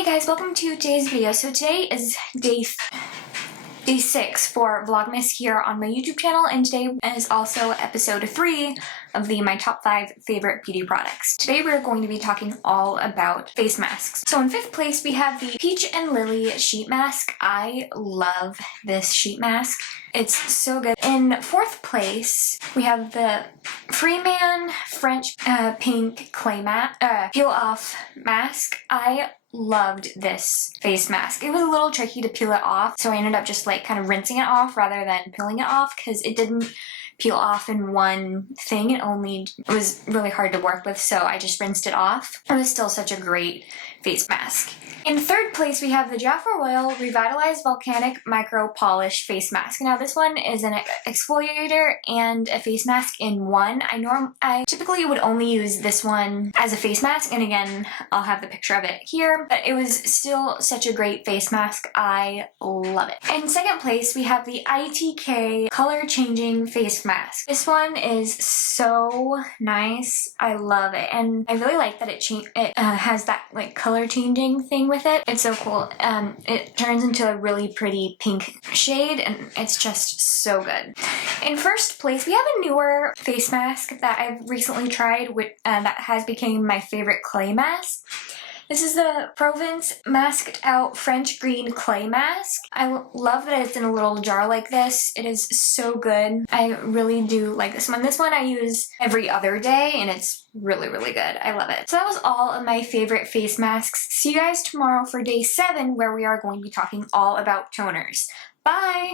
Hey guys, welcome to today's video. So today is day 6 for Vlogmas here on my YouTube channel, and today is also episode 3 of my top 5 favorite beauty products. Today we're going to be talking all about face masks. So in 5th place we have the Peach and Lily sheet mask. I love this sheet mask. It's so good. In 4th place we have the Freeman French pink clay peel off mask. I loved this face mask. It was a little tricky to peel it off, so I ended up just like kind of rinsing it off rather than peeling it off because it didn't peel off in one thing. It was really hard to work with, so I just rinsed it off. It was still such a great face mask. In 3rd place, we have the JAFRA Revitalize Volcanic Micro Polish Face Mask. Now this one is an exfoliator and a face mask in one. I typically would only use this one as a face mask, and again, I'll have the picture of it here, but it was still such a great face mask. I love it. In 2nd place, we have the ITK Color Changing Face Mask. This one is so nice. I love it, and I really like that it has that like color changing thing with it. It's so cool. It turns into a really pretty pink shade, and it's just so good. In 1st place, we have a newer face mask that I've recently tried, that has become my favorite clay mask. This is the Provence Masked Out French Green Clay Mask. I love that it's in a little jar like this. It is so good. I really do like this one. This one I use every other day, and it's really, really good. I love it. So that was all of my favorite face masks. See you guys tomorrow for day 7, where we are going to be talking all about toners. Bye!